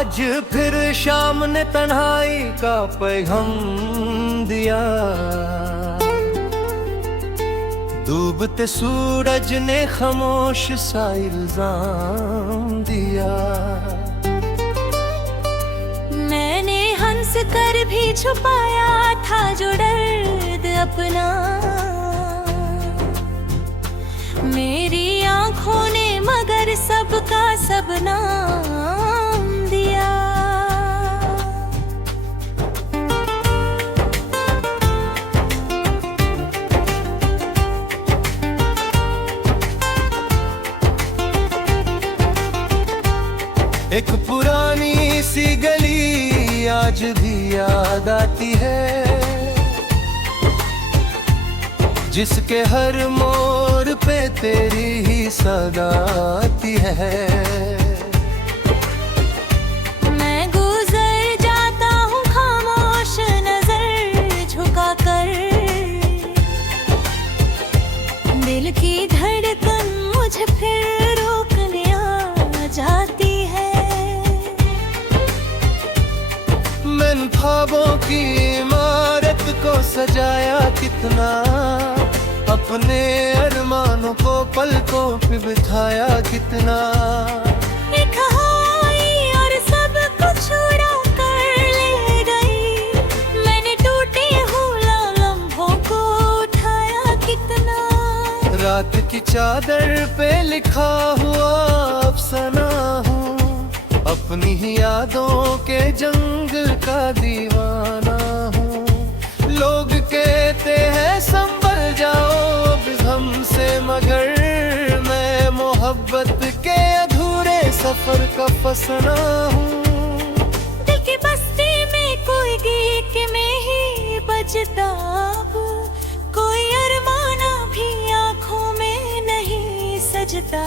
आज फिर शाम ने तन्हाई का पैगाम दिया, डूबते सूरज ने खामोश सा इल्जाम दिया। मैंने हंस कर भी छुपाया था जो दर्द अपना, मेरी आंखों ने मगर सबका सब नाम दिया। एक पुरानी सी गली आज भी याद आती है, जिसके हर मोड़ पे तेरी ही सदा आती है। मैं गुजर जाता हूँ खामोश नजर झुका कर, दिल की धड़कन मुझे फिर रोकने आ जाती है। मैंने ख्वाबों की इमारत को सजाया कितना, अपने अरमानों को पलकों पे बिठाया कितना। एक आई और सब कुछ उड़ा कर ले गई, मैंने टूटे हुए लम्हों को उठाया कितना। रात की चादर पे लिखा हुआ अफसाना हूँ, अपनी ही यादों के जंगल का दीवाना हूँ। लोग कहते हैं संभल जाओ अब हमसे, मगर मैं मोहब्बत के अधूरे सफर का फसना हूँ। दिल की बस्ती में कोई गीत में ही बजता, कोई अरमाना भी आँखों में नहीं सजता।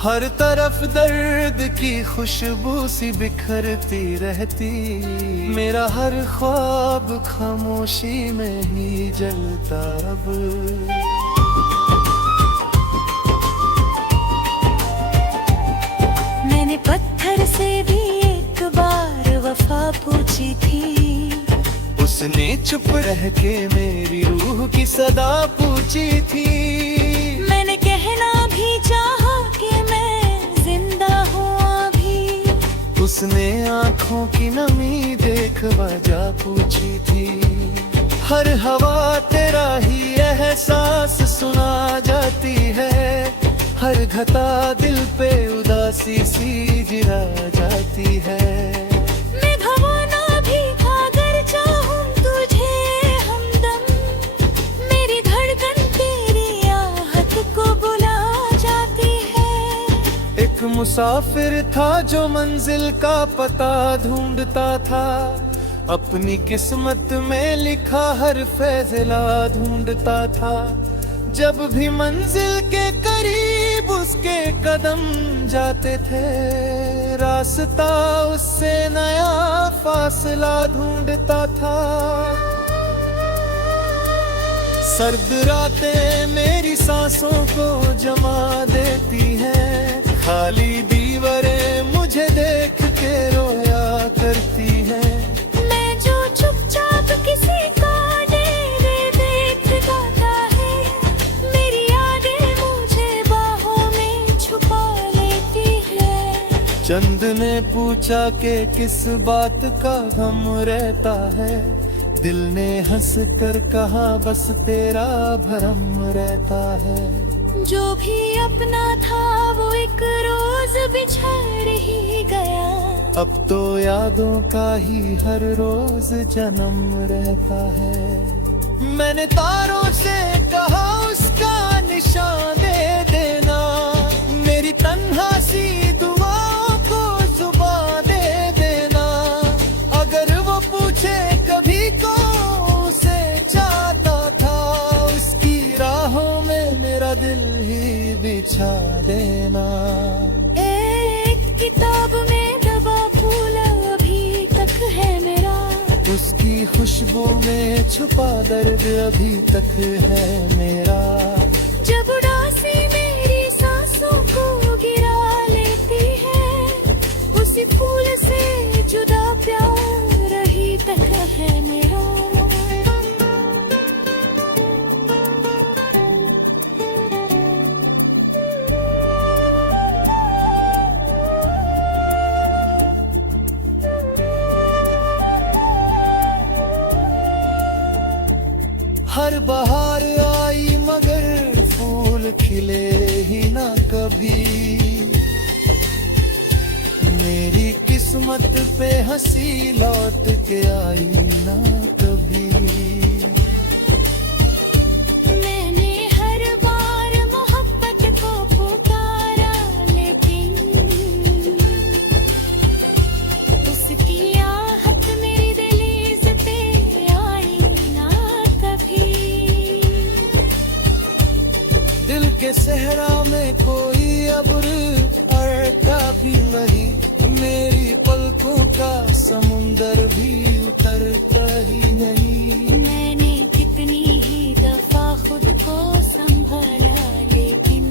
हर तरफ दर्द की खुशबू सी बिखरती रहती, मेरा हर ख्वाब खामोशी में ही जलता अब। मैंने पत्थर से भी एक बार वफा पूछी थी, उसने चुप रह के मेरी रूह की सदा पूछी थी। मैंने कहना भी चाहा कि मैं जिंदा हूँ अभी, उसने आँखों की नमी देख वजह पूछी थी। हर हवा तेरा ही एहसास सुना जाती है, हर घटा दिल पे उदासी सी गिरा जाती है। मैं भगवाना भी अगर चाहूँ तुझे हमदम, मेरी धड़कन तेरी आहट को बुला जाती है। एक मुसाफिर था जो मंजिल का पता ढूंढता था, अपनी किस्मत में लिखा हर फैसला ढूंढता था। जब भी मंजिल के करीब उसके कदम जाते थे, रास्ता उससे नया फासला ढूंढता था। सर्द रातें मेरी सांसों को जमा देती हैं, खाली दीवारें मुझे देख के रोया करती हैं। मैं जो चुपचाप किसी का डेरे देख गाता है, मेरी यादें मुझे बाहों में छुपा लेती है। चंद ने पूछा कि किस बात का गम रहता है, दिल ने हंस कर कहा बस तेरा भरम रहता है। जो भी अपना था वो एक रोज बिछड़ ही गया, अब तो यादों का ही हर रोज जन्म रहता है। मैंने तारों से कहा उसका निशान दे देना, मेरी तन्हा सी दुआओं को जुबान दे देना। अगर वो पूछे कभी को उसे चाहता था, उसकी राहों में मेरा दिल ही बिछा देना। एक किताब में दबा फूल अभी तक है मेरा, उसकी खुशबू में छुपा दर्द अभी तक है मेरा। जब उदासी मेरी सांसों को गिरा लेती है, उसी फूल फूल खिले ही ना कभी। मेरी किस्मत पे हंसी लौट के आई ना कभी। मैंने हर बार मोहब्बत को पुकारा, लेकिन उसकी आहट मेरी दहलीज पे आई ना कभी। दिल के सहरा में कोई अब्र अड़ता भी नहीं, मेरी पलकों का समुंदर भी उतरता ही नहीं। मैंने कितनी ही दफा खुद को संभाला, लेकिन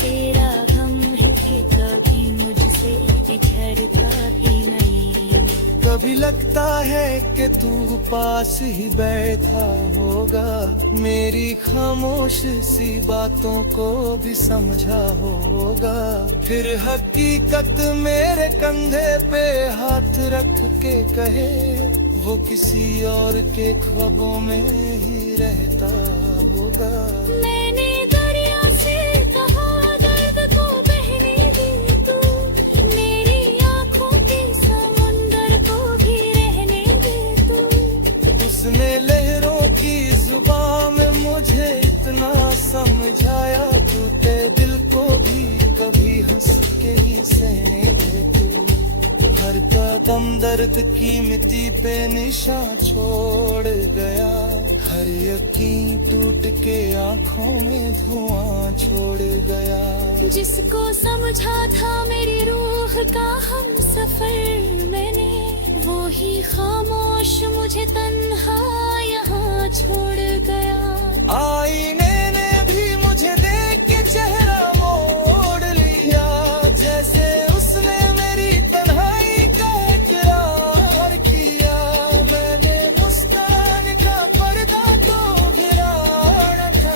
तेरा गम है कि कभी मुझसे झरता भी नहीं। कभी लगता है कि तू पास ही बैठा होगा, मेरी खामोश सी बातों को भी समझा होगा। फिर हकीकत मेरे कंधे पे हाथ रख के कहे, वो किसी और के ख्वाबों में ही रहता होगा। मैंने दरिया से कहा दर्द को बहने दे तू, मेरी आंखों के समुंदर को भी रहने दे तू। उसने लहरों की जुबान में मुझे इतना समझाया, टूटे दिल को भी कभी हंस के ही सहने दे तू। हर कदम दर्द की मिट्टी पे निशान छोड़ गया, हर यकीन टूट के आंखों में धुआं छोड़ गया। जिसको समझा था मेरी रूह का हम सफर मैंने, वो ही खामोश मुझे तन्हा यहाँ छोड़ गया। आईने ने भी मुझे देख के चेहरा मोड़ लिया, जैसे उसने मेरी तन्हाई का इकरार किया। मैंने मुस्कान का पर्दा तो गिरा रखा।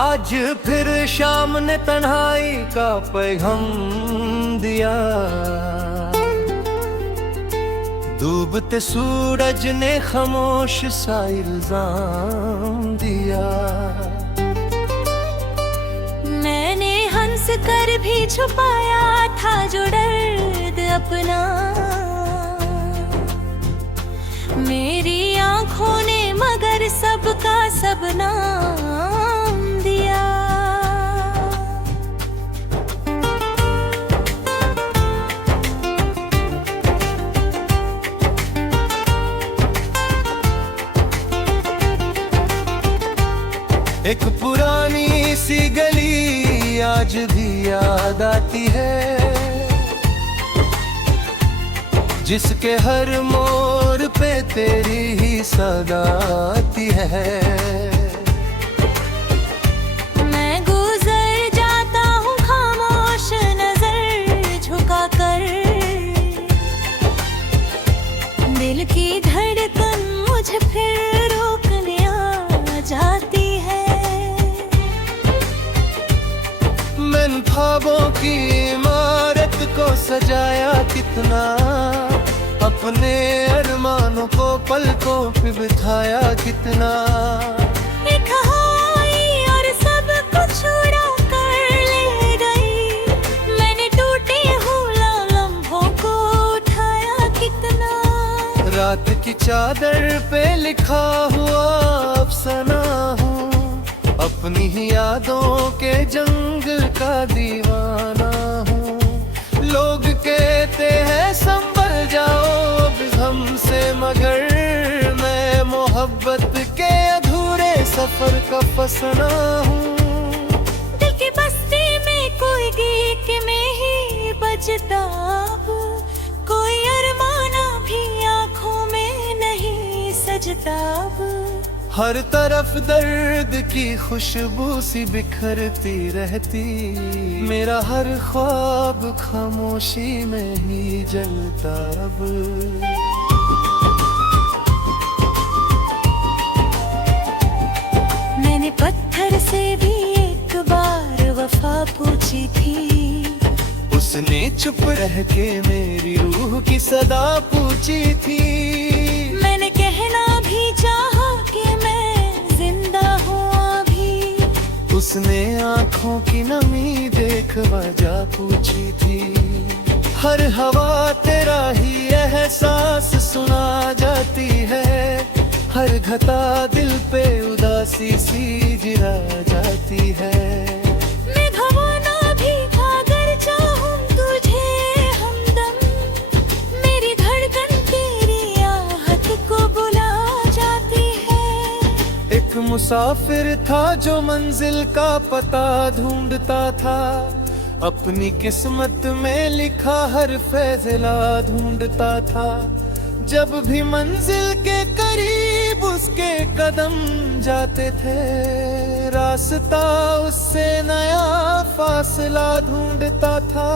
आज फिर शाम ने तन्हाई का पैगाम दिया, डूबते सूरज ने खामोश सा इल्जाम दिया। मैंने हंस कर भी छुपाया था जो दर्द अपना, मेरी आंखों ने मगर सबका सब नाम दिया। एक पुरानी सी गली आज भी याद आती है, जिसके हर मोड़ पे तेरी ही सदा आती है। मैं गुजर जाता हूँ खामोश नजर झुका कर, दिल की धड़कन मुझे फिर रोकने आ जाती है। मैंने ख्वाबों की इमारत को सजाया कितना, अपने अरमानों को पलकों पे बिठाया कितना। एक आई और सब कुछ उड़ा कर ले गई, मैंने टूटे हुए लम्हों को उठाया कितना। रात की चादर पे लिखा हुआ अफसाना हूँ, अपनी ही यादों के जंग का दीवाना हूँ। लोग कहते हैं संभल जाओ अब हमसे, मगर मैं मोहब्बत के अधूरे सफर का फसना हूँ। दिल की बस्ती में कोई गीत में ही बजता, कोई अरमाना भी आंखों में नहीं सजता। हर तरफ दर्द की खुशबू सी बिखरती रहती, मेरा हर ख्वाब खामोशी में ही जलता अब। मैंने पत्थर से भी एक बार वफा पूछी थी, उसने चुप रह के मेरी रूह की सदा पूछी थी। मैंने कहना भी चाहा कि मैं जिंदा हूँ अभी, उसने आँखों की नमी देख वजह पूछी थी। हर हवा तेरा ही एहसास सुना जाती है, हर घटा दिल पे उदासी सी गिरा जाती है। मैं भवाना भी अगर चाहूं तुझे हमदम, मेरी धड़कन तेरी आहट को बुला जाती है। एक मुसाफिर था जो मंजिल का पता ढूंढता था, अपनी किस्मत में लिखा हर फैसला ढूंढता था। जब भी मंजिल के करीब उसके कदम जाते थे, रास्ता उससे नया फासला ढूंढता था।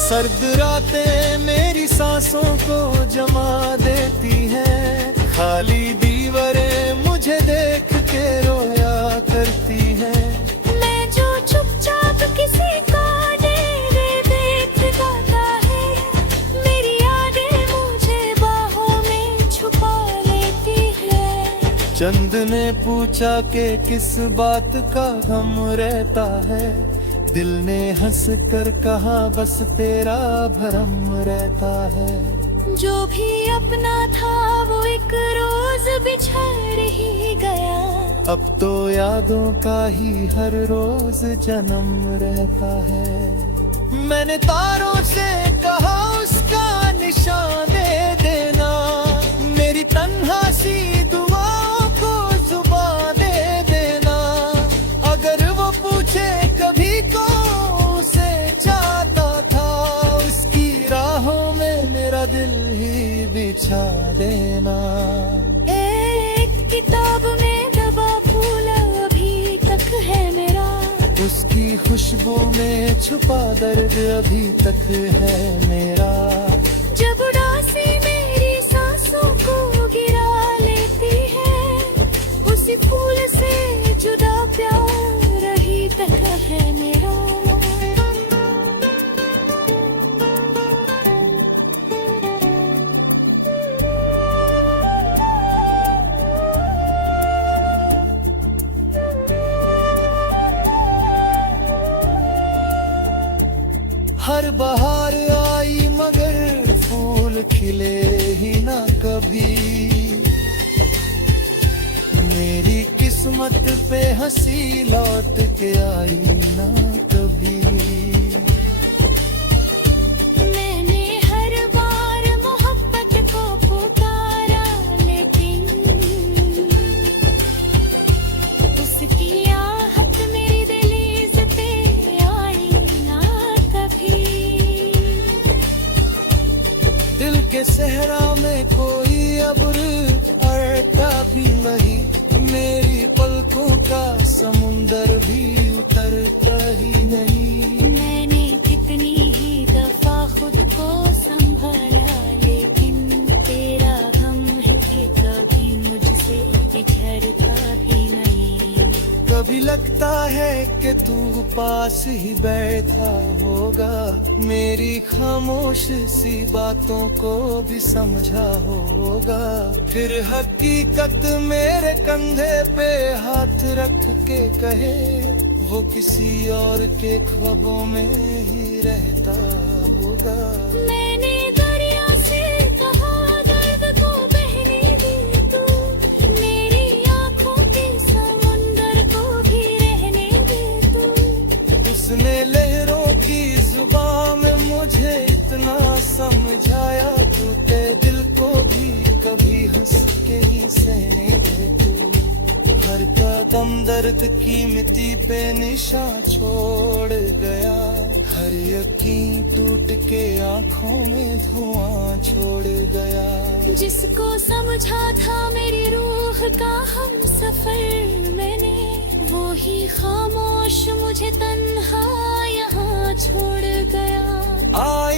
सर्द रातें मेरी सांसों को जमा देती हैं, खाली दीवारें मुझे देख के रोया करती हैं। मैं जो चुपचाप किसी का डेरे देख जाता है, मेरी यादें मुझे बाहों में छुपा लेती है। चंद ने पूछा कि किस बात का गम रहता है, दिल ने हंस कर कहा बस तेरा भरम रहता है। जो भी अपना था वो एक रोज बिछड़ ही गया, अब तो यादों का ही हर रोज जन्म रहता है। मैंने तारों से कहा उसका निशान दे देना, मेरी तन्हा सी दुआओं को जुबान दे देना। अगर वो पूछे कभी को उसे चाहता था, उसकी राहों में मेरा दिल ही बिछा देना। एक किताब में दबा फूल अभी तक है मेरा, उसकी खुशबू में छुपा दर्द अभी तक है मेरा। जब उदासी मेरी सांसों को गिरा लेती है, उसी फूल से जुदा प्यार अभी तक है मेरा। हर बहार आई मगर फूल खिले ही ना कभी, मेरी किस्मत पे हंसी लौट के आई ना कभी। मैंने हर बार मोहब्बत को पुकारा, लेकिन उसकी आहट मेरी दहलीज पे आई ना कभी। दिल के सहरा में कोई अब्र अड़ता भी नहीं, मेरी पलकों का समुंदर भी उतरता ही नहीं। मैंने कितनी ही दफा खुद को संभाला, लेकिन तेरा गम है कि कभी मुझसे बिछड़ता भी नहीं। कभी लगता है कि तू पास ही बैठा होगा, मेरी खामोश सी बातों को भी समझा होगा। फिर हकीकत मेरे कंधे पे हाथ रख के कहे, वो किसी और के ख्वाबों में ही रहता होगा। मैंने दरिया से कहा दर्द को बहने दे तू, मेरी आंखों के समुंदर को भी रहने दे तू। उसने लहरों की जुबान में मुझे इतना समझाया, टूटे दिल को भी कभी हंस के ही सहने दे तू। हर कदम दर्द की मिट्टी पे निशान छोड़ गया, हर यकीन टूट के आंखों में धुआं छोड़ गया। जिसको समझा था मेरी रूह का हम सफर मैंने, वो ही खामोश मुझे तन्हा यहाँ छोड़ गया। आई